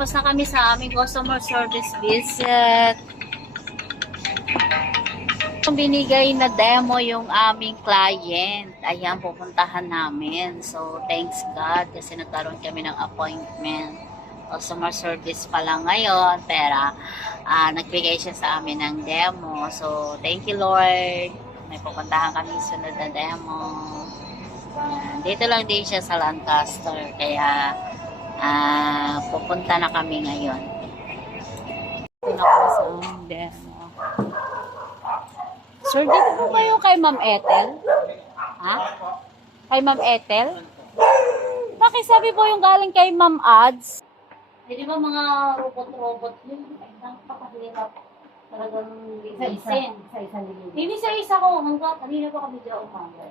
tapos na kami sa aming customer service visit. Binigay na demo yung aming client. Ayan, pupuntahan namin. So, thanks God kasi nagkaroon kami ng appointment. Customer service pa lang ngayon, pero nagbigay siya sa amin ng demo. So, thank you Lord. May pupuntahan kami sunod na demo. Ayan, dito lang din siya sa Lancaster. Kaya, pupunta na kami ngayon. Ito na po sa demo. Sir, dito po kayo kay Ma'am Ethel? Ha? Kay Ma'am Ethel? Pakisabi po yung galing kay Ma'am Ads. Eh, di ba mga robot-robot yun? Napakahirap talagang linisin. Isa-isa nililinis. Isa-isa ko. Hanggang kanina pa kami dyan umaga.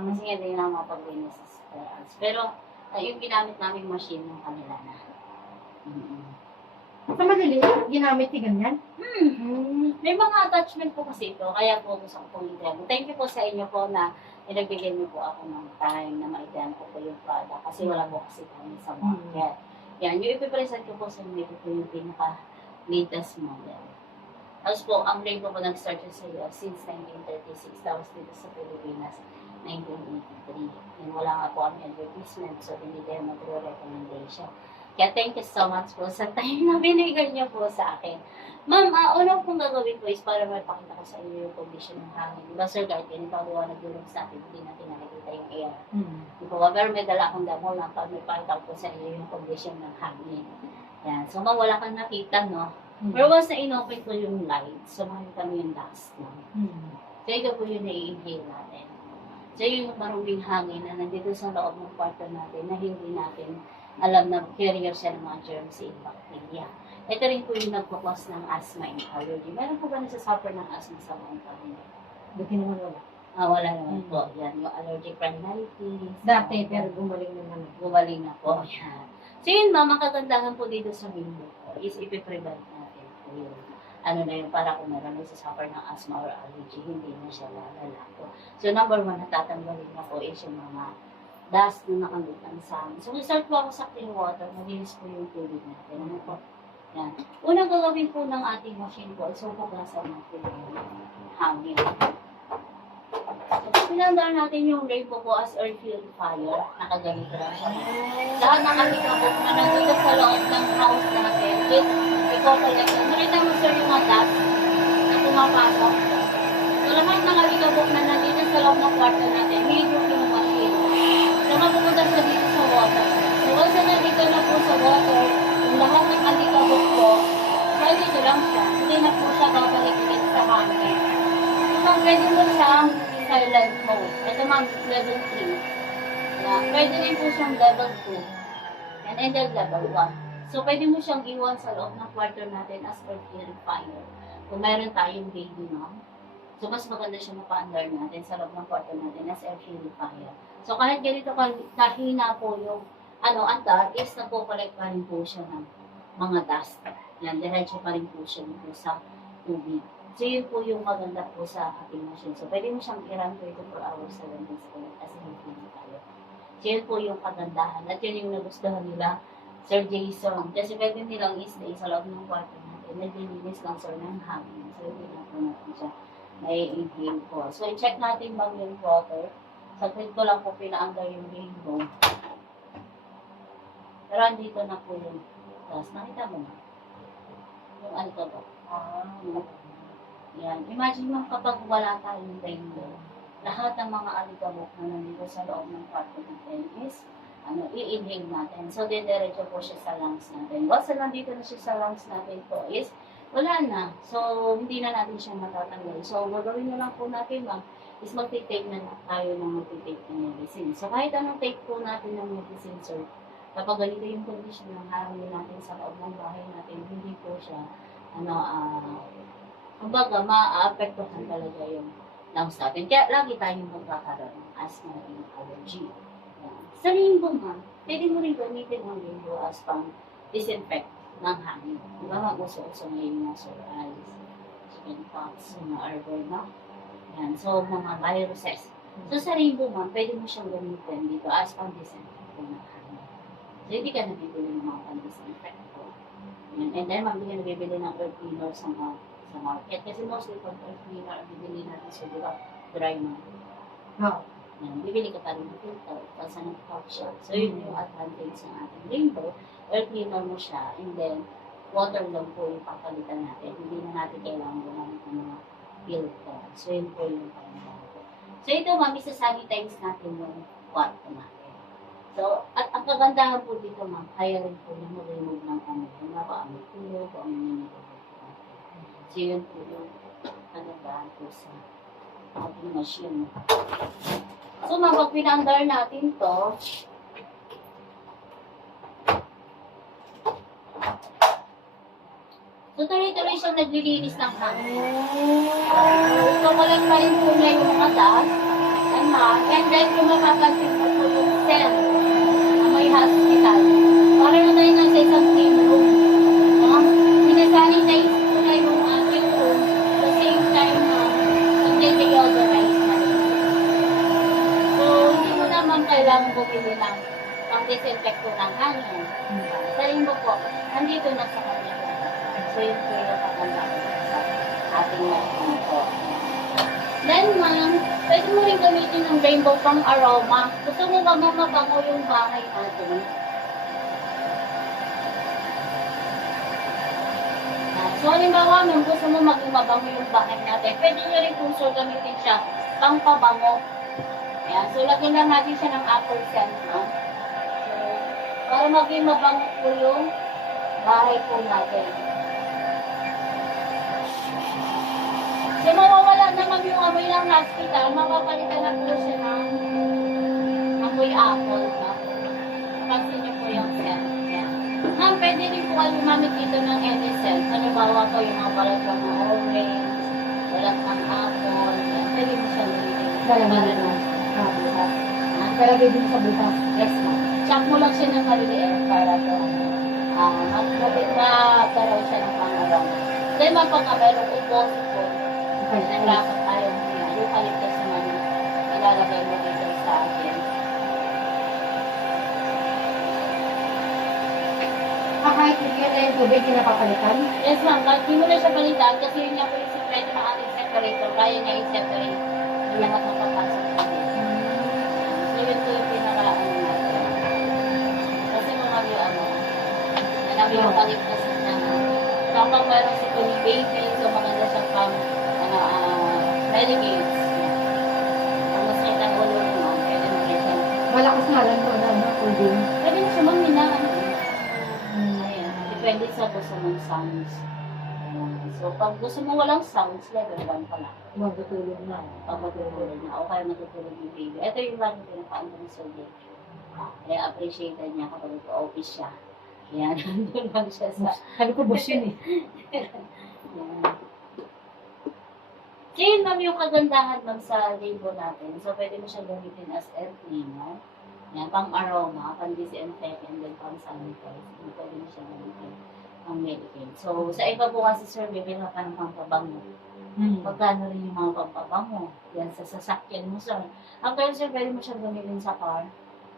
Kasi nga din na mapaglinis sa Ads. Pero yung ginamit namin machine ng kanila na. Sa madali, ginamit si ganyan? May mga attachment po kasi ito, kaya po gusto ko pong i-demo. Thank you po sa inyo po na inagbigay niyo po ako ng time na ma-demo ko po yung product kasi wala po kasi kami sa market. Yan, yung ipipresent ko po sa inyo po yung pinaka-latest model. Tapos po, ang Rainbow po nag-start sa iyo since 1936, tapos dito sa Pilipinas, 1983. And wala nga po kami advertisement, so dinidemo through recommendation. Kaya thank you so much po sa time na binigay niyo po sa akin. Ma'am, una pong gagawin po is para mapakita ko sa inyo yung condition ng hangin. Diba sir, kahit ganito ang nagdulong sa atin, hindi natin nakikita yung air. Diba, pero may dala akong demo lang para may pakita ko sa inyo yung condition ng hangin. Yan. So, wala kang nakita, no? Pero once na inopen ko yung light, so makikita mo yung dust, no? So, ito po yung nai-inhale natin. So, yung maruming hangin na nandito sa loob ng kwarto natin na hindi natin alam na carrier siya ng mga germs and bacteria. Ito rin po yung nagpo-cause ng asthma and allergy. Meron po ba nasasuffer ng asthma sa mga pamilya? Buti naman wala. Wala naman po. Yan, yung allergic rhinitis. Dati, pero gumaling na naman. Gumaling na po. Yan. So yun ma'am, ang kagandahan po dito sa window po is ipiprevent natin po yung ano na yun, para kung meron nasasuffer ng asthma or allergy, hindi na siya lalala po. So number one, natatanggalin na po is yung mga dust na nakamit sa amin. So, start po ako sa clean water. Malinis po yung tubig natin. Ano po? Yan. Unang gagawin po ng ating machine po, so puklasan natin yung hangin. So, pinandaan natin yung rainbow po as air purifier. Nakaganito lang siya. Lahat ng ating po na nandito sa loob ng house natin, i-collect yan. Nakita mo sir yung mga dust na pumapasok. So, lahat ng alikabok na nandito sa loob ng kwarto natin, may group yung machine. So, mapupunta siya dito sa water. So, once na nandito na po sa water, yung lahat ng alikabok po, pwede nyo lang siya. Hindi na po siya babalik ulit sa hangin. So, pwede mo siyang silent mode. Ito ma'am, level 3. Yeah. Pwede rin po siyang level 2. And then level 1. So, pwede mo siyang iwan sa loob ng kwarto natin as air purifier. Kung meron tayong baby ma'am, so, mas maganda siya mapa-under natin sa loob ng kwarto natin as air purifier. So, kahit ganito kahina po yung andar, is nagpo-collect pa rin po siya ng mga dust. Yan, diretso pa rin po siya dito sa tubig. So, yun po yung maganda po sa ating machine. So, pwede mo siyang i-run 24 hours 7 days as a purifier. So, yun po yung kagandahan. At yun yung nagustuhan nila, Sir Jason. Kasi pwede nilang i-stay sa loob ng kwarto natin. Naglilinis lang sir ng hangin. So, hindi na po natin siya may-inhale po. So, i-check natin bang yung water. Saglit ko lang po pinaandar yung rainbow. Pero andito na po yung dust. Nakita mo na? Yung alikabok. Yan. Imagine mo kapag wala tayong rainbow, lahat ng mga alikabok na nandito sa loob ng kwarto natin is i-inhale natin. So, diretso po siya sa lungs natin. Once na nandito na siya sa lungs natin po is wala na. So, hindi na natin siya matatanggal. So, gagawin na lang po natin is magtitake na tayo ng magtitake ng medicine. So, kahit anong take po natin ng medicine, sir, kapag ganito yung condition ng hangin natin sa loob ng bahay natin, hindi po siya, kumbaga, ma-apektuhan talaga yung lungs natin. Kaya lagi tayong magkakaroon ng asthma and allergy. Sa rainbow nga, pwede mo rin gamitin ang rainbow as pang disinfect ng hangin. Di ba mag-uso-uso ngayon mga sore eyes, chickenpox, mga arbor, no? Yan. So, mga viruses. So, sa rainbow man, pwede mo siyang gamitin dito as pang disinfect ng hangin. So, hindi ka nabibili ng mga pang-disinfect po. Yan. And then, ma'am, hindi nabibili ng air cleaner sa market. Kasi mostly pag air cleaner, ang bibili natin sa diba, dry na. Oo. Yan. Bibili ka pa rin ng filter kasi ng top siya. So, yun yung advantage ng ating rainbow. Air cleaner mo siya, and then, water lang po yung papalitan natin. Hindi na natin kailangan gumamit ng mga filter. So, yun po yung kailangan ko. So, ito, ma'am, isa-sanitize natin yung kwarto natin. So, at ang kagandahan po dito, ma'am, kaya rin po yung mag-remove ng amoy. Kung naka-amoy tulog, o amoy nito. So, yun po yung kagandahan po sa ating machine. So, ma'am, pag pinandar natin to, so, tuloy-tuloy siyang naglilinis ng hangin. So, walang pa rin po niya yung mga dust. And then, yung mapapansin po po yung cell na may hospital. Para na tayo nasa isang clean room. Pinasanitize po na yung ating room. At the same time, nag-deodorize na rin. So, hindi mo naman kailangan bumili ng pang-disinfect po ng hangin. Sabihin mo po, nandito na sa kanya. So, yun po yung pagkandaan sa ating machine po. Then, ma'am, pwede mo rin gamitin ng rainbow pang aroma. Gusto mo ba mabango yung bahay natin? So, halimbawa, ma'am, gusto mo maging mabango yung bahay natin, pwede nyo rin kung so gamitin siya pang pabango. Ayan. So, lagyan lang natin siya ng apple scent, ma'am. So, para maging mabango po yung bahay po natin. So, mawawala naman yung amoy ng hospital, mapapalitan na po siya ng amoy apple, no? Pansin niyo po yung scent. Yan. Ma'am, pwede rin po kayo gumamit dito ng any scent. Halimbawa po yung mga balat ng mga orange, balat ng apple, yan. Pwede mo siya gamitin. Lalagay Para mo. butas. Lalagay din sa butas. Yes, ma'am. Chop mo lang siya ng maliliit para to. Magkaraw siya ng pang-arang. Then, ma'am, pagka mayroong ubos po, naglakas tayo niya. Yung kaligtas naman ilalagay mo dito sa akin. Kahit bigyan na yung tubig, pinapapalitan? Yes, ma'am. Hindi mo na siya palitan kasi yun nga po yung secret ng ating separator. Kaya niya i-separate yung lahat ng papasok sa atin. So, yun po yung pinaka-ano natin. Kasi mga yung alam yung kaligtas na kapag meron si Tony Baby, so maganda siyang pang medicates. Ang mas kitang ulo mo, pwede mo rin siya. Malakas nga lang doon, ano, tubig. Pwede mo siya maminaan. Ayan, depende sa gusto mong sounds. Ayan. So, pag gusto mo walang sounds, level 1 pa lang. Magtutulog na. Pag matutulog na, o kaya matutulog ni baby. Ito yung lagi pinapaan ko ng soldier. Kaya appreciated niya kapag nag-office siya. Kaya nandun lang siya sa... Sabi ko, boss yun eh. Ayan. So, yun ma'am yung kagandahan ma'am sa rainbow natin. So, pwede mo siya gamitin as air cleaner. Yan, pang aroma, pang disinfect, and then pang sanitize. Pwede mo siya gamitin pang medicine. So, sa iba po kasi sir, bibili ka ng pampabango. Pagkano rin yung mga pampabango. Yan, sa sasakyan mo sir. Actually sir, pwede mo siya gamitin sa car.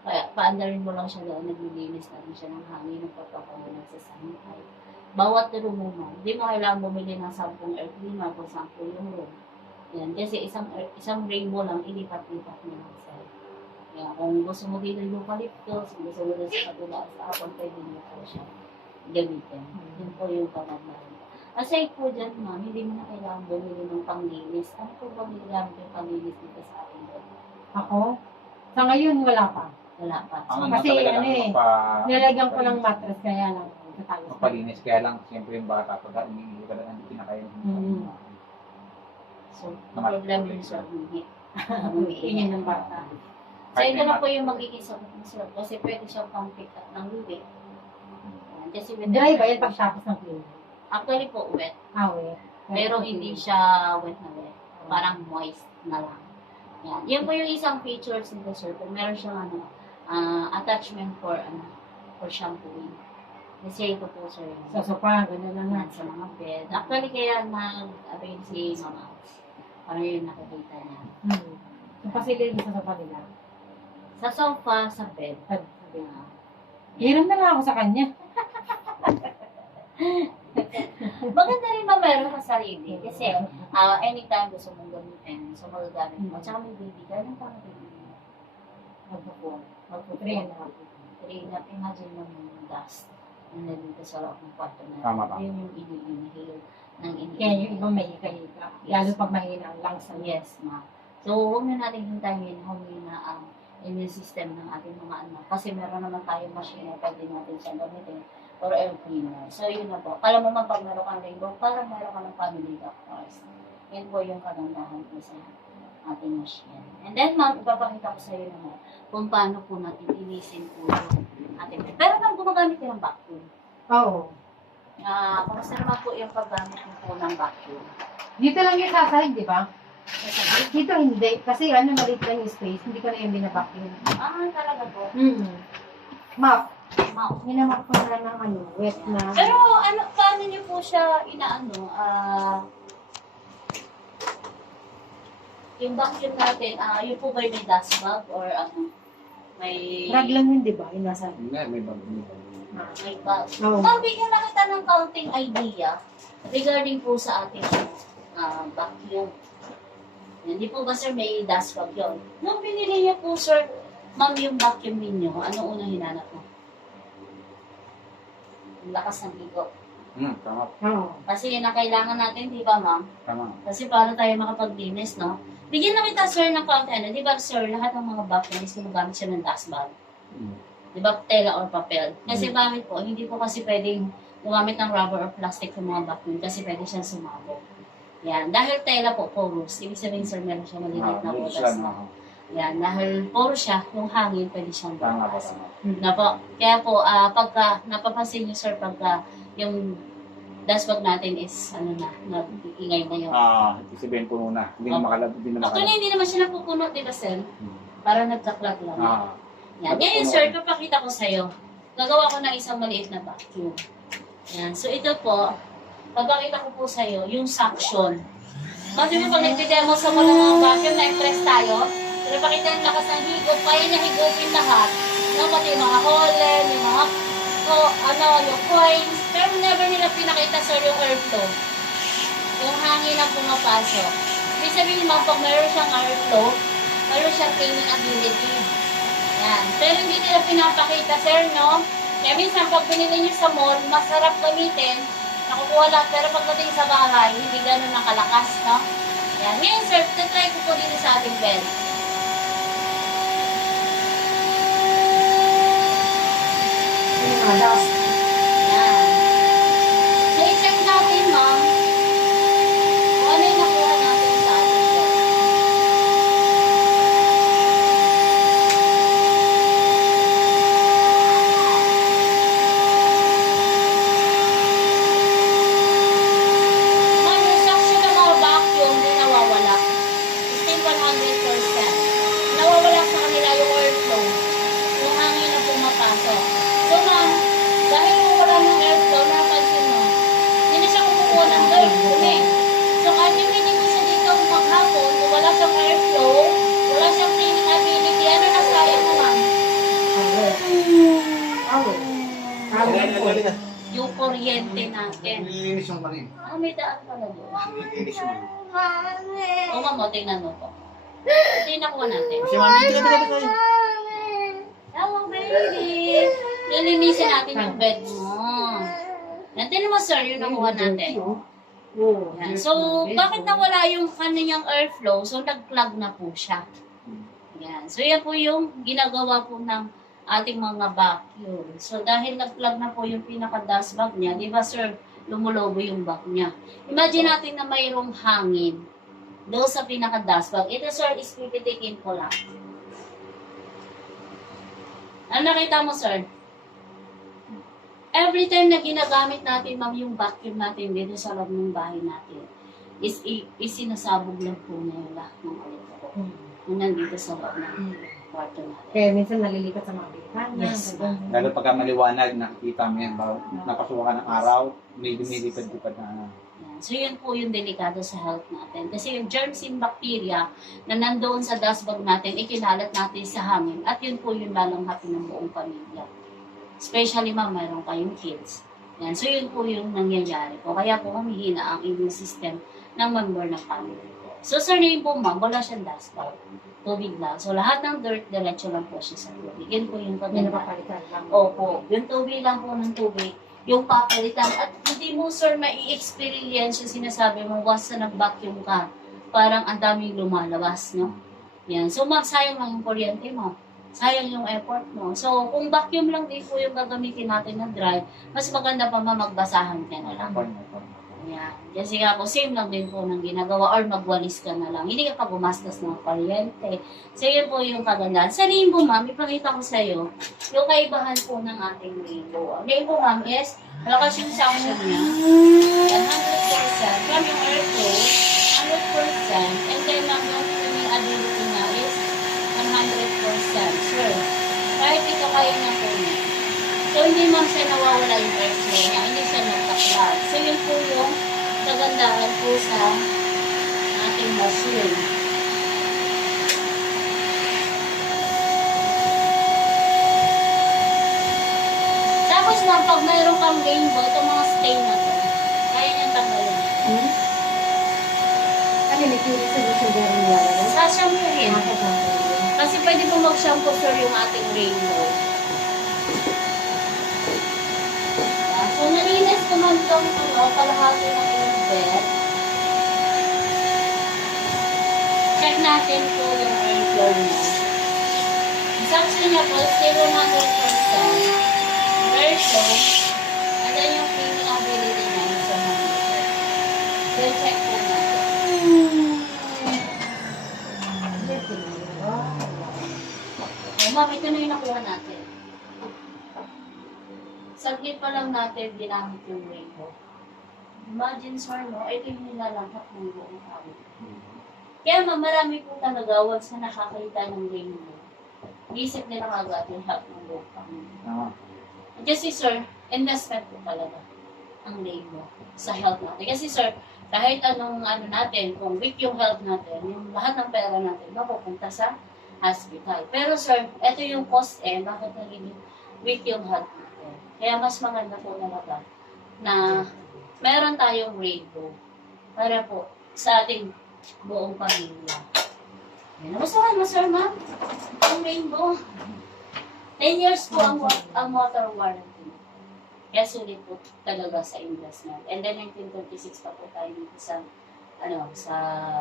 Kaya, paandarin mo lang siya doon, naglilinis na rin siya ng hangin, nagpapabango, nagsasanitize. Bawat room mo ma'am, hindi mo kailangan bumili ng 10 air cleaner kung 10 yung room. Yan, kasi isang rainbow lang, ilipat-lipat niya lang sir. Yan, kung gusto mo dito yung eucalyptus, kung gusto mo dito sa kabila sa apple, pwede mo po siya gamitin. Yun po yung kagandahan. Aside po dyan ma'am, hindi mo na kailangan bumili ng panglinis. Ano po ba nilagamit yung panglinis dito sa akin doon? Ako? Sa ngayon, wala pa. Wala pa. Ang Kasi talaga ano lang eh, mapa- Nilagyan ko ng mattress, kaya lang. Natagos na. mapalinis, kaya lang siyempre yung bata pag umiihi ka lang, hindi na kaya So, ang problem yun sa umihi. Tingin ng bata. So, ito na po yung magiging sagot mo sir. Kasi pwede siyang pang-pick up ng lubi. Kasi with Dry ba yan pagtapos ng clean? Actually po, wet. Wet. Pero hindi siya wet na wet. Parang moist na lang. Yan. Yan po yung isang features nito sir. Kung meron siyang attachment for shampooing. Kasi ito po sir. Sa sofa, gano'n na nga. Yan sa mga bed. Actually kaya nag-avail si Mama Ops. Para yung nakikita niya. Yung facility sa sofa nila. Sa sofa, sa bed. Sabi na. Hiram na lang ako sa kanya. Maganda rin ba meron ka sarili? Kasi anytime gusto mong gamitin, so magagamit mo. Tsaka may baby ka, anong pang baby mo? Magpo-train na. Train up, imagine mo yung dust na nandito sa loob ng kwarto na. Tama, tama. Yun yung ini-inhale ng Kaya yung iba may hika-hika. Lalo pag mahina ang lungs na. Yes, ma. So, huwag na natin hintayin humina ang immune system ng ating mga anak. Kasi meron naman tayong machine na pwede natin siyang gamitin for air cleaner. So, yun na po. Kala mo man pag meron kang rainbow, parang meron ka ng family doctors. Yan po yung kagandahan po sa ating machine. And then, ma'am, ipapakita ko sa iyo naman kung paano po natin ilisin po yung ating. Pero ma'am, gumagamit ka ng vacuum. Oo. Kamusta naman po yung paggamit mo po ng vacuum? Dito lang yung sasahig, di ba? Kasi, Dito hindi. Kasi maliit lang yung space. Hindi ko na yung binabacuum. talaga po. Map. Ma'am. Minamap ko na ng wet na. Pero paano niyo po siya yung vacuum natin, yun po ba may dust bag or may Rag lang yun, di ba? Yung nasa. Hindi, may bag. may bag? Oo. Ma'am, bigyan na kita ng counting idea regarding po sa ating vacuum. Hindi po ba sir may dust bag yun? Nung binili niyo po sir, ma'am yung vacuum ninyo, ano unang hinanap mo? Ang lakas ng bigo. Tama. Oo. Kasi yun ang kailangan natin, di ba ma'am? Tama. Kasi paano tayo makapaglinis, no? Bigyan na kita, sir, ng konti. Di ba, sir, lahat ng mga vacuum is gumagamit siya ng dust bag. Di ba, tela or papel. Kasi bakit po, hindi po kasi pwedeng gumamit ng rubber or plastic sa mga vacuum kasi pwede siyang sumabog. Yan. Dahil tela po, porous. Ibig sabihin, sir, meron siya maliliit na Butas butas. na. Yan. Dahil porous siya, yung hangin pwede siyang Tama. bukas. Na po. Kaya po, pagka, napapansin niyo, sir, pagka yung dust bag natin is, nag-iingay na yun. Isibihin puno na. Hindi na makalab. Hindi na Actually, hindi naman siya napupuno, di ba, sir? Para nagkaklag lang. Yan. Ngayon, Napupuno. sir, papakita ko sa'yo. Gagawa ko ng isang maliit na vacuum. Yan. So, ito po, papakita ko po sa'yo yung suction. Kasi mo pag nagdi-demo sa mga vacuum na impress tayo, pinapakita yung lakas ng higop, kaya niya higupin lahat. No, pati yung mga holen, yung mga, yung coins. Pero never nila pinakita, sir, yung airflow. Yung hangin na pumapasok. Ibig sabihin mo, pag mayroon siyang airflow, mayroon siyang cleaning ability. Yan. Pero hindi nila pinapakita, sir, no? Kaya minsan, pag binili niyo sa mall, masarap gamitin, nakukuha lang. Pero pagdating sa bahay, hindi ganun nakalakas, no? Yan. Ngayon, sir, try ko po dito sa ating bed. Dust. Yan. So, i-check natin, ma'am, kung ano yung nakuha natin sa ating bed. Ma'am, yung suction ng mga vacuum, di nawawala. Still 100%. Nawawala sa kanila yung airflow. Yung hangin na pumapasok. So, ma'am, dahil wala ng airflow, napansin mo, hindi na siya kumukuha ng dirt, dumi. So, kahit yung hindi mo siya dito maghapon, kung wala siyang airflow, wala siyang cleaning ability, ano na sayang mo, ma'am? Yung kuryente natin. Nilinis yung kanina. May daan pala doon. O, ma'am, o, tingnan mo po. Ito yung nakuha natin. Kasi mami, tika. Hello, baby! Nilinisin natin yung bed mo. Tingnan mo, sir, yung nakuha natin. Yan. So, bakit nawala yung kanyang airflow? So, nag-plug na po siya. Yan. So, yan po yung ginagawa po ng ating mga vacuum. So, dahil nag-plug na po yung pinaka-dust bag niya, di ba, sir, lumulobo yung bag niya. Imagine natin na mayroong hangin doon sa pinaka-dust bag. Ito, sir, is pipitikin ko lang. Ano nakita mo, sir? Every time na ginagamit natin, ma'am, yung vacuum natin dito sa loob ng bahay natin, is sinasabog lang po na yung lahat ng alito. Yung nandito sa loob ng kwarto natin. Kaya minsan nalilipat sa mga bintana. Yes, ganun. Lalo pagka maliwanag, nakikita mo yan. Napasukan ka ng araw, may lumilipad-lipad na. Yan. So, yun po yung delikado sa health natin. Kasi yung germs and bacteria na nandoon sa dust bag natin, ikinalat natin sa hangin. At yun po yung lalanghapin ng buong pamilya. Especially, ma'am, mayroon kayong kids. Yan. So, yun po yung nangyayari po. Kaya po humihina ang immune system ng member ng family po. So, sa name po, ma'am, wala siyang dust cloud. Tubig lang. So, lahat ng dirt, diretso lang po siya sa tubig. Yan po yung Hindi kaganda. napapalitan lang. Opo. Yung tubig lang po ng tubig, yung papalitan. At hindi mo, sir, mai-experience yung sinasabi mo, once na nag-vacuum ka, parang ang daming lumalabas, no? Yan. So, ma'am, sayang lang yung kuryente mo. Sayang yung effort mo. So, kung vacuum lang din po yung gagamitin natin na dry, mas maganda pa magbasahan ka na lang. Yan. Kasi nga po, same lang din po ng ginagawa or magwalis ka na lang. Hindi ka pa gumastos ng kuryente. So, yun po yung kagandahan. Sa rainbow, ma'am, ipakita ko sa iyo yung kaibahan po ng ating rainbow. Ang rainbow, ma'am, is malakas yung suction niya. Yan, 100%. From yung airflow, 100%. And then, ma'am, yung ability niya is 100%. Sure. Kahit ito kaya niya po niya. So, hindi ma'am siya nawawala yung airflow niya. Hindi siya nagtaklag. So, yun po yung kagandahan po sa ating machine. Tapos ma'am, pag mayroon kang rainbow, itong mga stain na to, kaya niyang tanggalin. Ano, may curious solution din rin nilalagay? Sa shampoo rin. Makakasama yun. Kasi pwede po mag-shampoo sir yung ating rainbow. So, nalinis ko man itong kalahati ng iyong bed. Check natin po yung airflow niya. Saksi niya po, 0-100%. Airflow. And then yung cleaning ability niya is 100%. Then check po natin. Oh, ma'am, ito na yung nakuha natin. Saglit pa lang natin ginamit yung rainbow. Imagine, sir, no? Ito yung nilalangkap ng buong tao. Kaya ma'am, marami po talaga once na nakakita ng rainbow. Isip nila agad yung help ng buong pamilya. Kasi sir, investment po talaga ang rainbow sa health natin. Kasi sir, kahit anong natin, kung weak yung health natin, yung lahat ng pera natin, mapupunta sa hospital. Pero sir, ito yung cost bakit naging weak yung health natin. Kaya mas maganda po talaga na meron tayong rainbow para po sa ating buong pamilya. Nagustuhan mo, sir, ma'am? Ang rainbow. 10 years po ang water warranty. Kaya sulit po talaga sa investment. And then 1926 pa po tayo dito sa sa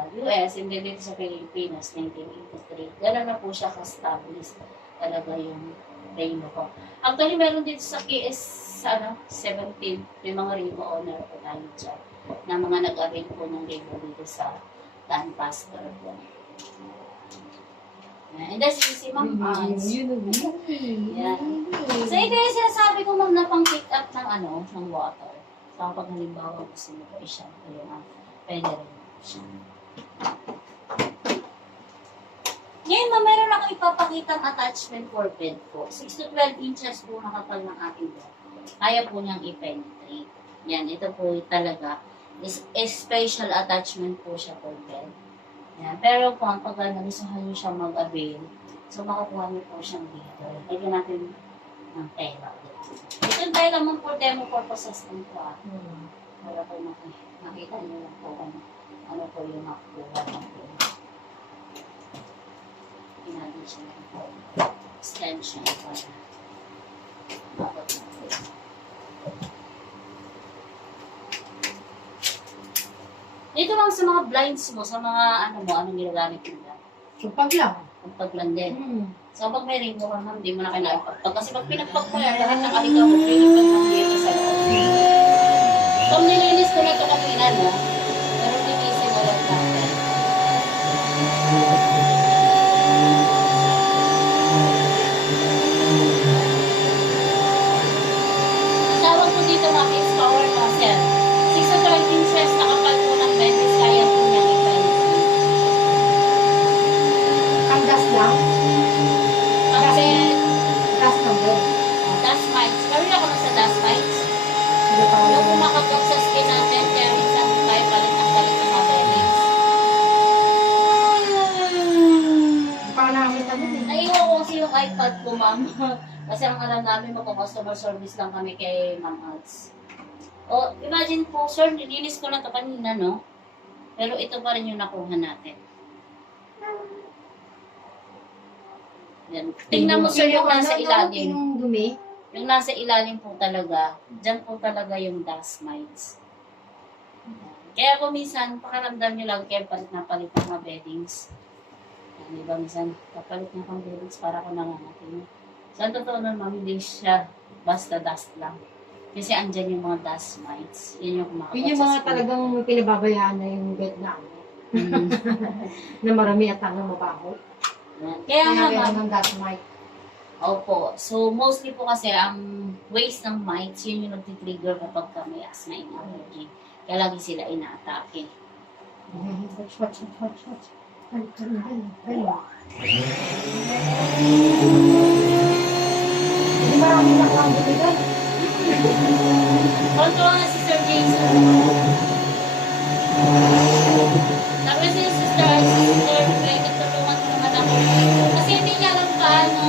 US, and then dito sa Pilipinas, 1983. Gano'n na po siya ka-establish talaga yung rainbow ko. Actually, meron dito sa KS 17, may mga rainbow owner po tayo dyan, na mga nag-avail po ng rainbow dito sa Lancaster po. And that's easy, ma'am. Yan. So, ito yung sinasabi ko, ma'am, na pang-pick up ng water. So, kapag halimbawa gusto mo po i-shampoo yung pwede rin po siya. Ngayon, ma'am, meron ako ipapakitang attachment for bed po. 6 to 12 inches po nakapal ng ating bed. Kaya po niyang i-penetrate. Yan, ito po talaga is special attachment po siya for bed. Yan. Pero po, pag nagustuhan niyo siyang mag-avail, so makukuha niyo po siyang dito. Lagyan natin ng tela. Ito yung tela mo for demo purposes din po. Para po makita niyo lang po ano po yung makukuha natin. Pinagin siya lang po. Extension para mabot natin. Dito lang sa mga blinds mo, sa mga anong ginagamit nila. Supag lang. Pagpag lang din. So, pag may rainbow ka, ma'am, di mo na kailangan ipagpag. Kasi pag pinagpag mo yan, lahat ng alikaw mo, pinagpag mo dito sa loob. Kung nilinis ko na ito kanina, no? Pero linisin ulit natin. Ang tawag ko dito, ma'am, is power nozzle. 6 to 12 inches na kapal po ng bendis, kaya po niyang i-penetrate. Ang gas lang. Ang bed, Gas ng bed. dust mites. Meron ako na sa dust mites. Hindi pa Yung wala. kumakagat sa skin natin, kaya minsan tayo palit ng mga beddings. Hindi pa nakakita nun eh. Naiwan ko kasi yung iPad ko, ma'am. Kasi ang alam namin, magpa-customer service lang kami kay Ma'am Ads. O, imagine po, sir, nilinis ko na ito kanina, no? Pero ito pa rin yung nakuha natin. Yan. Tingnan mo, sir, yung nasa ilalim. Yung dumi. Yung nasa ilalim po talaga, dyan po talaga yung dust mites. Kaya po minsan, pakaramdam nyo lang kayo palit na palit ng mga beddings. Di ba, minsan, kapalit na kang beddings para ko nangangatin. So, ang totoo nun, ma'am, hindi siya basta dust lang. Kasi andyan yung mga dust mites. Yun yung kumakapat Yun yung mga talagang pinababayaan na yung bed na na marami at ang mabaho. Kaya nga, Kaya ma'am, meron ng dust mite. opo. So, mostly po kasi ang waste ng mites, yun yung nagtitrigger kapag ka may asthma and allergy. Kaya lagi sila ina-atake. Watch. Hindi marami na kang bumigay. Kontrol nga si Sir Jason. Tapos si Sister Greg, tulungan ko naman ako. Kasi hindi niya alam paano,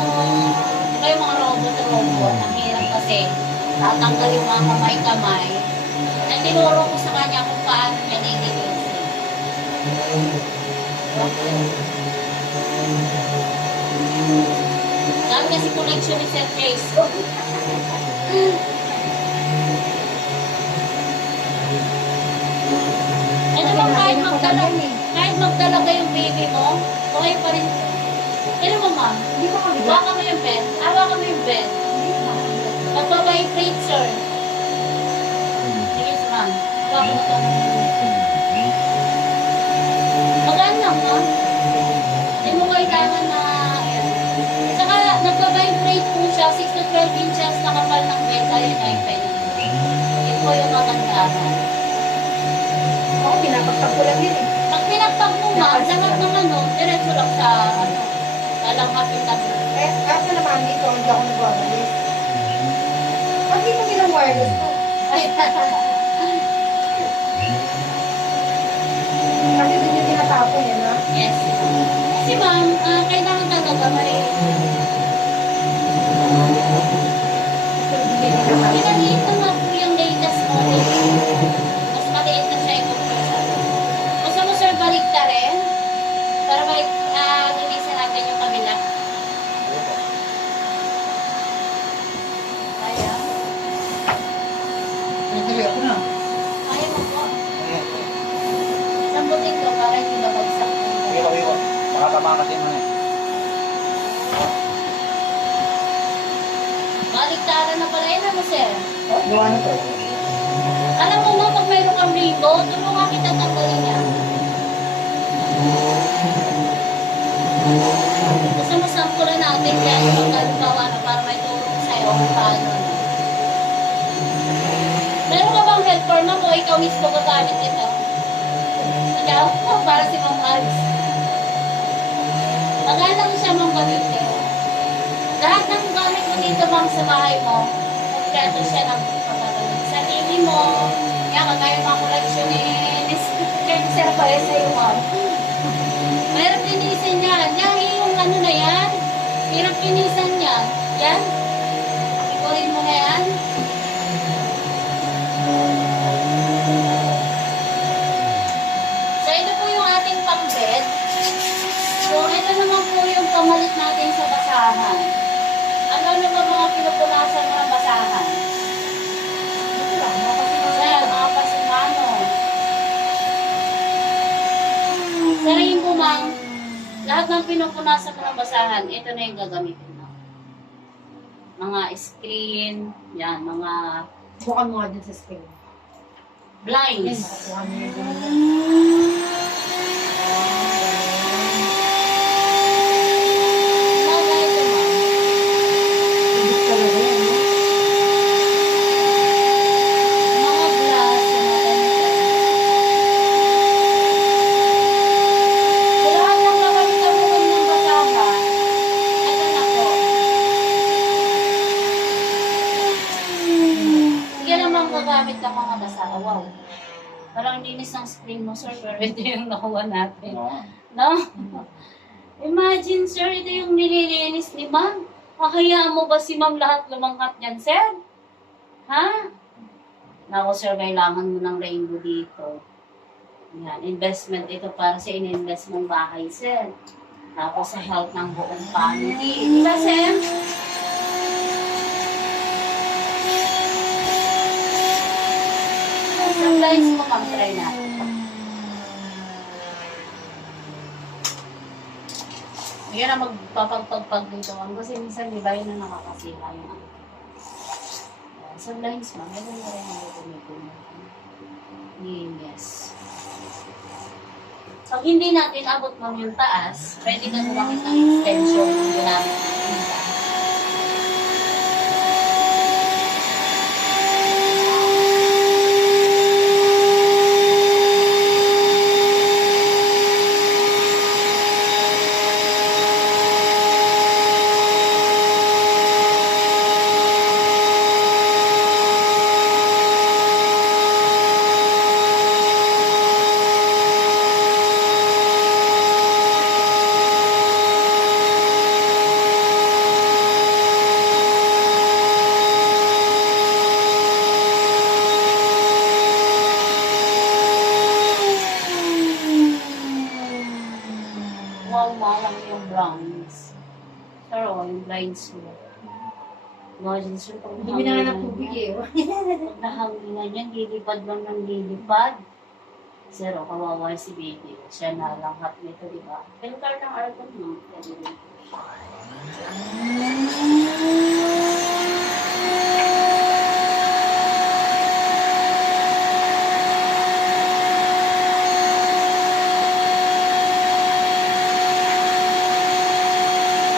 di ba yung mga robot, ang hirap kasi tatanggal yung mga kamay-kamay. At tinuro ko sa kanya kung paano niya nililisin. Dami kasi connection ni Sir Jason. Ano bang kahit magdalaga yung baby mo, okay pa rin. Ano mo, ma'am? Hindi ko mabigat. Hawakan mo yung bed. Hawakan mo yung bed. Magbabibrate, sir. Sige, ma'am. Hawakan mo ito. Magaan lang, ma'am. Hindi mo kailangan na... Saka, nagbabibrate po siya. 6 to 12 inches na kapal ng bed. Ayun na yung pwede. Yun po yung kagandahan. Ako, pinapagtag ko lang yun eh. Pag pinagpag mo, ma'am, lahat ng ano, diretso lang sa, lalangkapin lang. Eh, kaso naman dito, hindi ako nag-wireless. Pag di mo nilang wireless to. Kasi doon yung tinatapon yan, ha? Yes. Kasi ma'am, kailangan talaga may... Pinaliit na nga po yung latest model. Mas maliit na siya yung compressor. Gusto mo, sir, balik ta rin? Para linisin natin yung kabila. Kaya? Hindi ako na. Kaya mo po. Sambutin ko para hindi babagsak. Wiko. Baka tama kasi mo na eh. Baliktaran na pala yun, ano, sir? Gawa na to. Alam mo mo, pag mayroon kang bingo, tulungan kita tanggalin niya. Gusto mo sampulan natin yan yung pagkalubawa na para may tulong sa'yo kung paano. Meron ka bang helper mo o ikaw mismo gagamit ito? Ikaw? Para si Ma'am Maris. Magalang siya mong gamitin. Lahat ng gamit mo dito, ma'am, sa bahay mo, kompleto siya ng pagkagaling. Sa TV mo, yan, kagaya mga collection ni Sir Paes sa'yo, ma'am. Mayroon linisin yan. Yan, yung ano na yan. Hirap linisan yan. Yan. Ikuhin mo na yan. So, ito po yung ating pang-bed. So, ito naman po yung pamalit natin sa basahan. Ano naman mga pinupunasan ng basahan? Ito lang, makasimang Ayan, mga pasimano. Sa rin po, ma'am, lahat ng pinupunasan mo ng basahan, ito na yung gagamitin mo. Mga screen, yan, mga bukan mo nga dun sa screen. Yan, blinds. makakuha mo yung ganun. Mga ganito, ma'am. Ibig talaga yan, no? Mga glass, mga ganito. Sa lahat ng gagamitan mo ng basahan, ito na po. Hindi naman gagamit ng mga basahan. Wow. Parang linis ng screen mo, sir, pero ito yung nakuha natin. Oo. No? Imagine, sir, ito yung nililinis ni ma'am. Kakayaan mo ba si ma'am lahat lumangkat niyan, sir? Ha? Naku sir, kailangan mo ng rainbow dito. Yan, investment ito para sa in-invest mong bahay, sir. Tapos sa health ng buong family. Di ba, sir? Supplies mo, ma'am, try natin. Yan ang magpapagpagpag dito. Kasi minsan, di ba, yun ang nakakasira yung ano. Supplies, ma'am. Yan ang rin ang gumigil. Yes. Pag hindi natin abot ma'am yung taas, pwede ka gumamit ng extension ng ginamit natin. Wow, yung blinds. Pero yung blinds mo. Imagine, sir, pag Hindi na nga ng tubig eh. Pag nahanginan yan, lilipad lang ng lilipad. Sir, kawawa si baby. Siya na lang hot nito, di ba? Filter ng aircon mo. Pwede rin.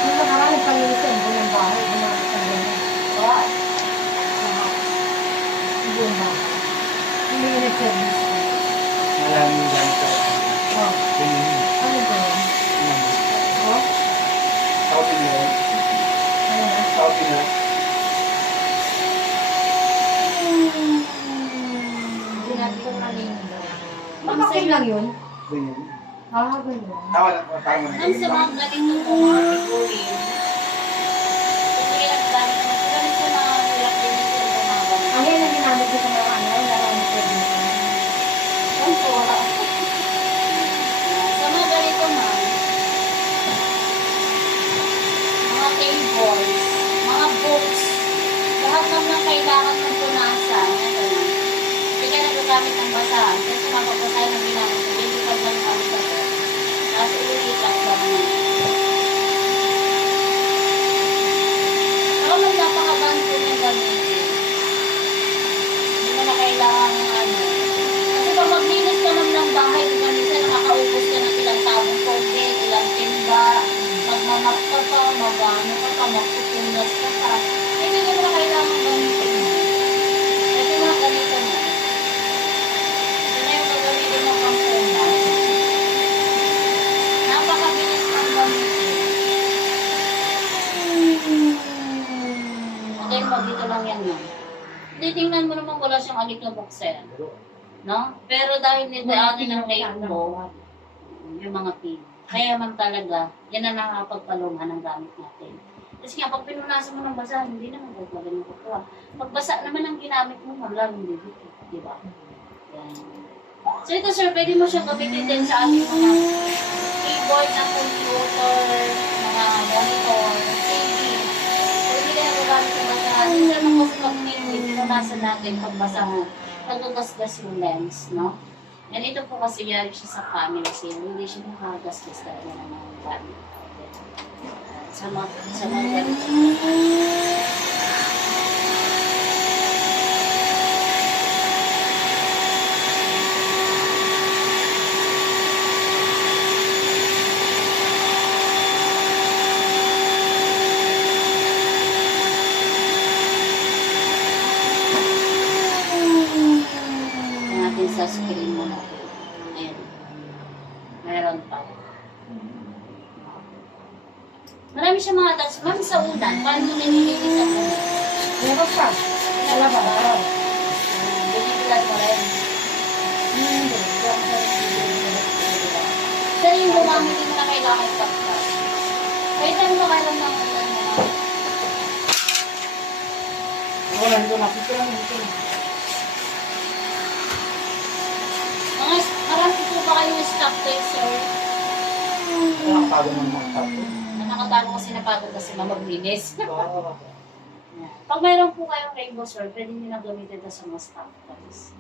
Nung nakaraan, nagpalinis yung buong bahay. Gumamit ng ganyan. Wow. Yung buong bahay. Hindi yung nag-service ko. Maraming gamit sa Oh, ano ba yun? Oh, South India. ano na? South India. Hindi natin ko malinis. Ma'am, Okay lang yun? Ganyan. Ah, ganun. Tama na. Ang sa mga ganito po, mga figurine. Kasi nagdamit mo sila rin sa mga hirap din yung mga Ang yan ang ginamit ko sa mga ano, naramit ko dito. Ang pora. Sa mga ganito, ma'am, mga tables, mga books, lahat ng mga kailangan mong punasan. Ito na. Hindi ka nagagamit ng basahan. Kasi mapagbasahan ng ginamit. Hindi ka lang kami sa to. Kasi ulitan lang mo. Pero magpapakabanto ng gamitin. Hindi mo na kailangan ng ano. Kasi pag maglinis ka naman ng bahay, di ba minsan nakakaubos ka ng ilang tabong tubig, ilang timba, magmamap ka pa, magano ka pa, magpupunas ka pa. Hindi mo na kailangan gamitin mo. Kasi mga ganito mo. Ito na yung gagamitin mo pang punas. Napakabilis ng gamitin. Okay, dito lang yan yun. Titingnan mo naman wala siyang alik na buksen. No? Pero dahil nito ano ng rainbow, yung mga pin. Kaya man talaga, yan ang nakakapagpalungan ng gamit natin. Kasi nga, pag pinunasan mo ng basa, hindi naman magagaling kukuha. Pag basa naman ang ginamit mo, maglalong dito. Di ba? Yan. So ito sir, pwede mo siya gamitin din sa ating mga keyboard ng computer, mga monitor, TV. Pwede ka nagagamit ng basahan. Minsan naman kasi pag pinunasan natin, pag basa mo, nagagasgas yung lens, no? And ito po kasi yari siya sa family kasi hindi siya nakagasgas talaga ng mga gamit. Sa mga ganito. Natin sa screen mo natin. Ayan. Meron pa. Marami siya mga touch. Ma'am, sa unan, paano mo nililinis ang unan? Meron pa. Wala ba? Binibilan mo rin. Sir, yung gumamit mo na kailangan pagkas. Kahit ano ba kailan ng unan mo? Wala ko nakikita lang ito. stop toy, sir. Nakapagod ng mga tapo. Nakatalo kasi napagod kasi na maglinis. Oo. Pag mayroon po kayong rainbow, sir, pwede nyo na gamitin ito sa mga stop toys.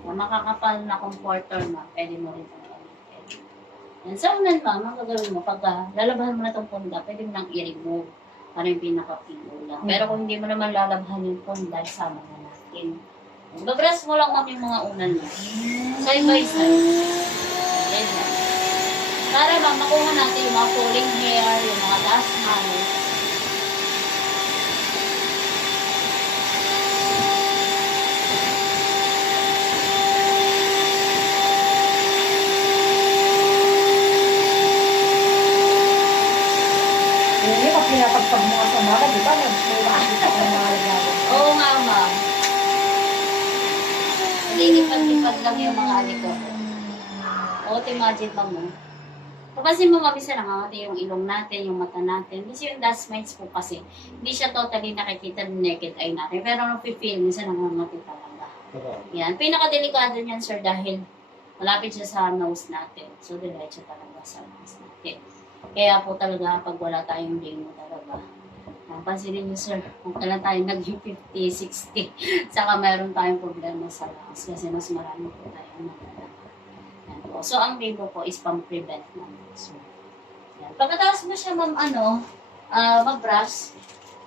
Makakapal na comforter na, pwede mo rin itong gamitin. Yan. Sa unan, ma'am, ang gagawin mo, pag lalabahan mo na itong punda, pwede mo nang i-remove para yung pinaka-pino lang. Pero kung hindi mo naman lalabahan yung punda, isama na natin. Babras mo lang, ma'am, yung mga unan mo. Side by side. Yan lang. Para ba, makuha natin yung mga falling hair, yung mga dust mites. Hindi pa pinapagpag mo sa mga, di ba? Nagpapakita ka ng mga regalo. Oo nga, ma'am. Lilipad-lipad lang yung mga alikabok. Oo, imagine pa mo. Papansin mo, ma'am, isa nangangati yung ilong natin, yung mata natin. Kasi yung dust mites po kasi, hindi siya totally nakikita ng naked eye natin. Pero nung feel, minsan nangangati talaga. Yan. Pinakadelikado niyan, sir, dahil malapit siya sa nose natin. So, diretso talaga sa nose natin. Kaya po talaga, pag wala tayong lane mo talaga, pansinin niyo, sir, kung kailan tayo naging 50, 60, saka mayroon tayong problema sa lungs kasi mas marami po tayong nagdala. Yan po. So, ang rainbow po is pang-prevent naman. So, yan. Pagkatapos mo siya, ma'am, mag-brush,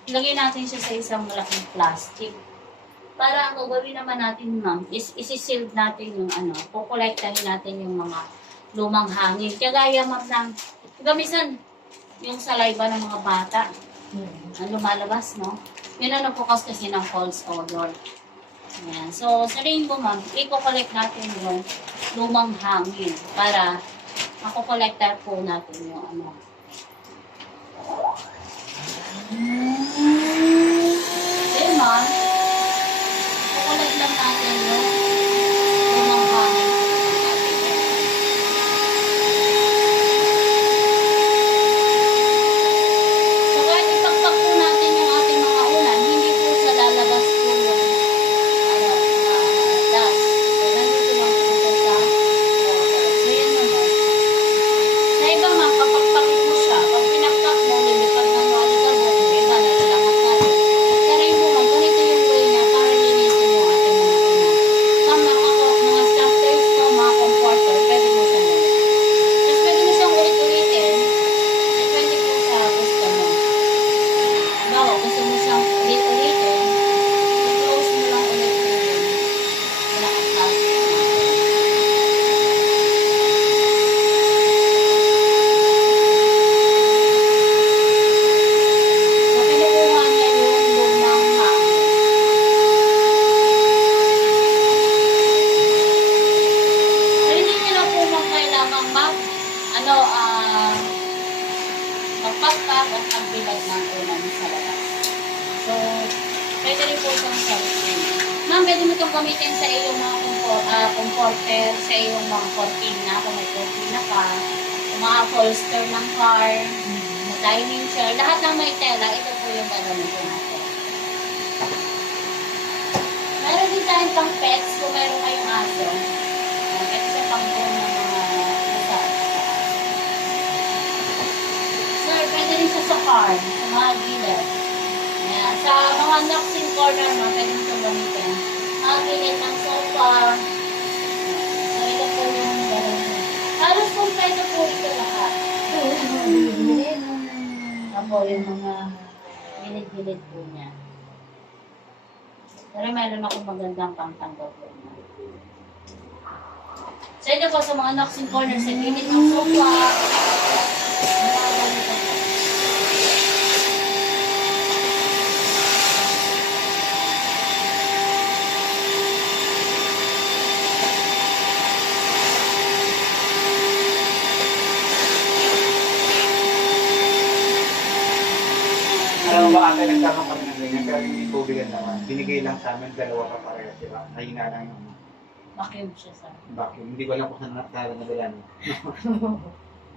ilagay natin siya sa isang malaking plastic. Para ang gagawin naman natin, ma'am, is isi-sealed natin yung kukolektahin natin yung mga lumang hangin. Kagaya, ma'am, ng gamisan yung saliva ng mga bata. Ang lumalabas, no? Yun ang nagpukas kasi ng false odor. Ayan. So, sa rainbow, ma'am, i-collect natin yung lumang hangin para makukolektar po natin yung Then, ma'am, kukolekt lang natin yung lumang hangin. So, kahit ipagpag po natin yung ating mga ulan, hindi po sa lalabas po yung dust. So, nandito lang po sa water. So, yan naman. Sa iba, ma'am, kapag pakit mo siya, pag pinakpak mo, nilipad ng alikabok, yung iba nalalangat natin. Sa rainbow, ma'am, ganito yung way niya para linisin yung ating mga ulan. Ma'am, mga stuffers mo, mga comforter, pwede mo siyang gawin. Tapos pwede mo siyang ulit-ulitin. Depende po sa gusto mo. Bawa, gusto mo siyang ulit-ulitin, i-close mo lang ulit yung pinaka-plastic natin. So, kinukuha niya yung lumang hangin. So, hindi niyo na po kailangang magpagpag at magbilad ng ulan sa labas. So, pwede rin po itong self-clean. Ma'am, pwede mo itong gamitin sa iyong mga comforter, sa iyong mga cortina, kung may cortina ka, yung mga upholster ng car, na dining chair, lahat ng may tela, ito po yung gagamitin natin. Meron din tayong pang pets, kung meron kayong aso. Pwede sa pang-phone ng mga nasa. Sir, pwede rin siya sa car, sa mga gilid. Ayan. Sa mga knocks in corner, pwede mo itong gamitin. Mga gilid ng sofa. So, ito po yung gagawin. Halos kompleto po ito lahat. Ako yung mga gilid-gilid po niya. Pero meron akong magandang pangtanggal po niya. So, ito po sa mga knocks in corner, sa gilid ng sofa. Mga ganito po. Alam mo ba ate, nagkaroon kami ng ganyan, pero hindi tubigan naman. Binigay lang sa amin, dalawa pa parehas sila. Nahina lang yung Vacuum siya sa vacuum. Hindi ko alam kung saan nadala niya.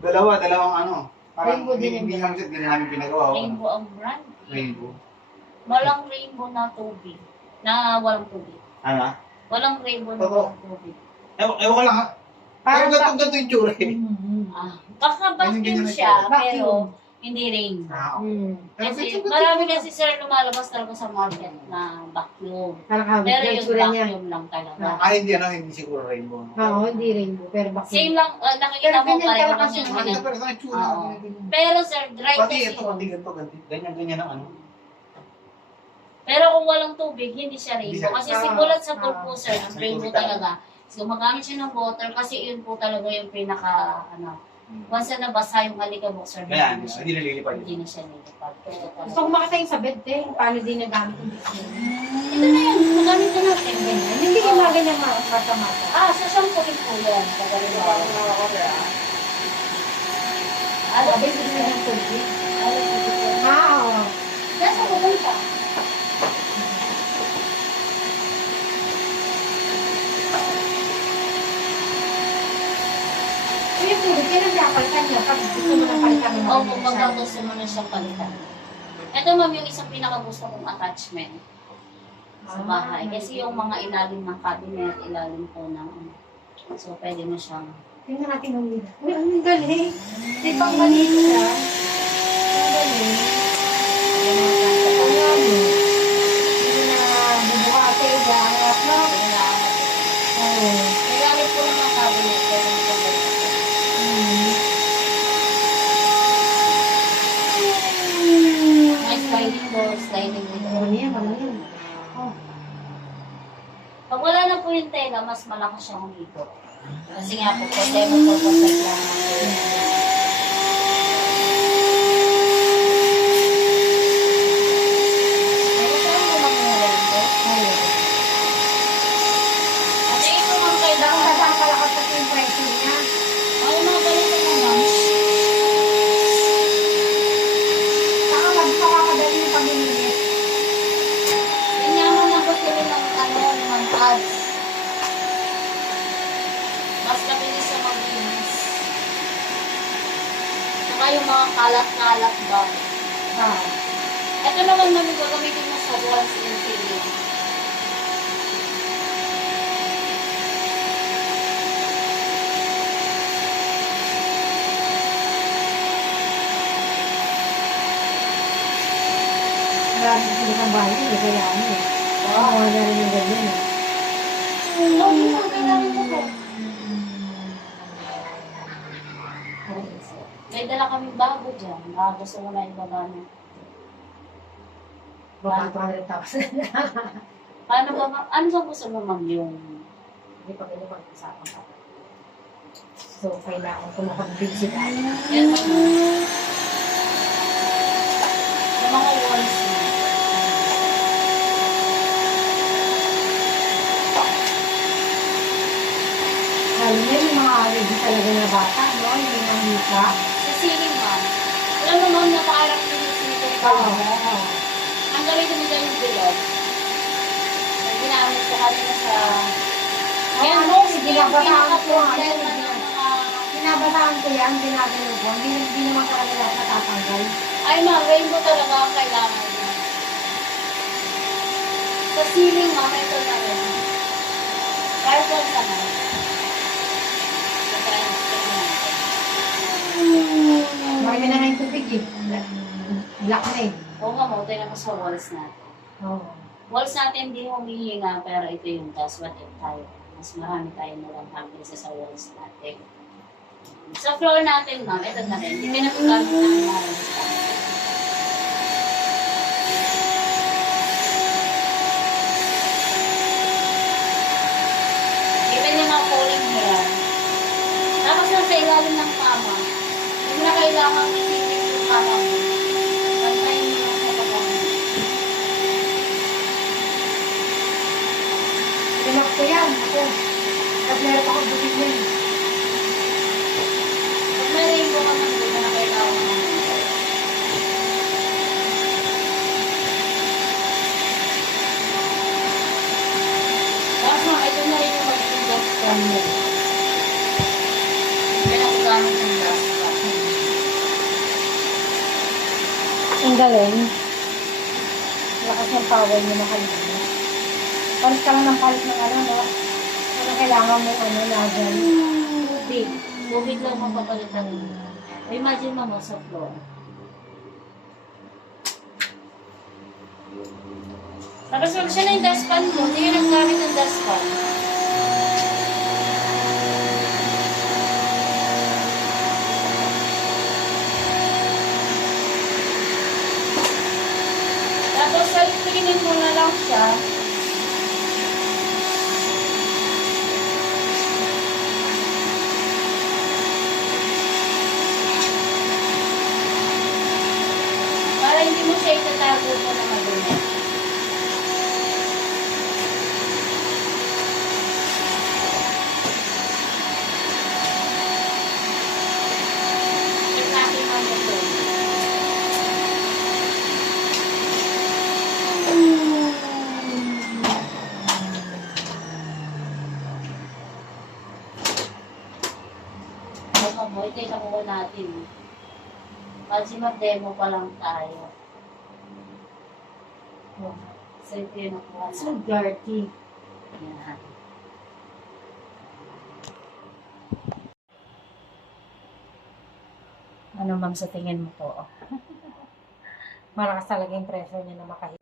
Dalawang parang Rainbow din hindi lang siya, hindi namin pinagawa. rainbow ang brand. Rainbow. Walang rainbow na tubig. Na walang tubig. Ano? Walang rainbow na Oo. walang tubig. Ewan ko lang ha. Parang ganito yung tsura eh. Baka vacuum Ganyan na siya, siya. pero hindi rin. Pero Kasi ganito marami yung kasi sir lumalabas talaga sa market na vacuum. Parang hawig Pero yung yung tsura niya. vacuum lang talaga. hindi siguro rainbow. Oo, hindi rainbow. Pero bakit? Same lang, nakikita Pero mo ganyan pareho talaga lang siya. yung Ang ganyan. pero ang tsura. Oo. Pero sir, dry Pati kasi ito, yun. ganyan ang ano. Pero kung walang tubig, hindi siya Hindi rainbow. siya- Kasi simulat sa pool po, Ah. sir, ang rainbow talaga. So, gumagamit siya ng water kasi yun po talaga yung pinaka, once na nabasa yung alikabok, sir, Kaya, hindi na siya, hindi nalilipad hindi na siya nilipad. Gusto ko makita yung sa bed, te. Paano din nagamit yung bed. Ito na yan, magamit na natin. Ganyan. Hindi yung mga ganyan mata-mata. Sa shampoo rin po yan. Pagaling mo. Sabi ko sa yung tubig. Oo. Nasa pupunta. So yung tubig, pinagpapalitan niya pag gusto mo nang palitan mo. Opo, pagka gusto mo na siyang palitan. Ito ma'am, yung isang pinakagusto kong attachment sa bahay. Kasi yung mga ilalim ng cabinet, ilalim po ng so pwede mo siyang Tingnan natin yung nila. Uy, ang galing. Di pang maliit siya. Ang galing. Ang ano. Hindi na bubuhate, gaangat na. Oo. ilalim po ng mga cabinet, pwede mo siyang palitan. May sliding doors, sliding window. Marami yan, marami yan. Pag wala na po yung tela, mas malakas siyang dito. Kasi nga po, demo purposes lang natin. Ay, masarap mo mag-mulay ito. At ito mga Baka kailangan. masakalakas kasi yung pressure niya. Ay, mga ganito mo ma'am. Saka magpapakadali yung pag-init. Yun nga mo na gusto rin ng naman ads. Mas mabilis sa maglinis. Saka yung mga kalat-kalat ba. Ito naman namin gagamitin mo sa walls and ceiling. Marami sila ng bahay, hindi kaya ano eh. Oo, mga galing yung ganyan eh. Oo, yung mga kailangan mo po. May dala kaming bago dyan. Gusto mo na ibaba na. Baka 200,000. Paano ba, ma'am? Ano ba gusto mo, ma'am, yung... Hindi pa ganyan pag-usapan ka. So, kailangan ko makapag-big sila. Yan, ma'am. Sa mga walls mo. Alam mo yung mga ready talaga na bata, no? Yung mga hika. Sa ceiling, ma'am. Alam mo, ma'am, napakarap din yung ceiling ko. Oo. Ang gamitin mo dyan yung bilog. Ginamit ko kanina sa... Yan, ano, mostly, binabataan ko nga yan. pinaka-problema ng mga... Binabataan ko yan, ginagano ko. Hindi naman talaga lahat natatanggal. Ay, ma'am, rainbow talaga ang kailangan niya. Sa ceiling, ma'am, ito na rin. Kahit lang sa ma'am. Marami na nga yung tubig eh. Black na eh. Oo nga mo, tingnan mo sa walls natin. Oo. Walls natin hindi humihinga, pero ito yung that's what if tayo. Mas marami tayo nalang kaysa sa walls natin. Sa floor natin, ma'am, ito na rin. Hindi na gamit namin marami. Even yung mga falling hair. Tapos nasa ilalim ng kama. Hindi na kailangan isipin yung kama mo. Pantayin mo lang sa pagkakas. Pinak ko yan. Ako. At meron ako bukid yan. Pag may rainbow ka naman, hindi na kailangan mo. Tapos mga ito na rin yung magiging gas pan mo. Pinakugamit ng gas pan. Ang galing. Lakas ng power mo na kanina. Palit ka lang ng palit ng ano, no? Ano kailangan mo, ano, lagan. tubig. Tubig lang mapapalitan mo. Imagine mo sa floor. Tapos wag siya na yung dustpan mo, hindi yun ang gamit ng dustpan. Tapos salpinin mo na lang siya. Para hindi mo siya itatago pa na madumi. Check natin ang motor. Baka mo, ito yung nakuha natin. Kasi mag-demo pa lang tayo. So ito yung nakuha So natin. dirty. Yan. Ano ma'am sa tingin mo po? Malakas talaga yung pressure niya na makahiga.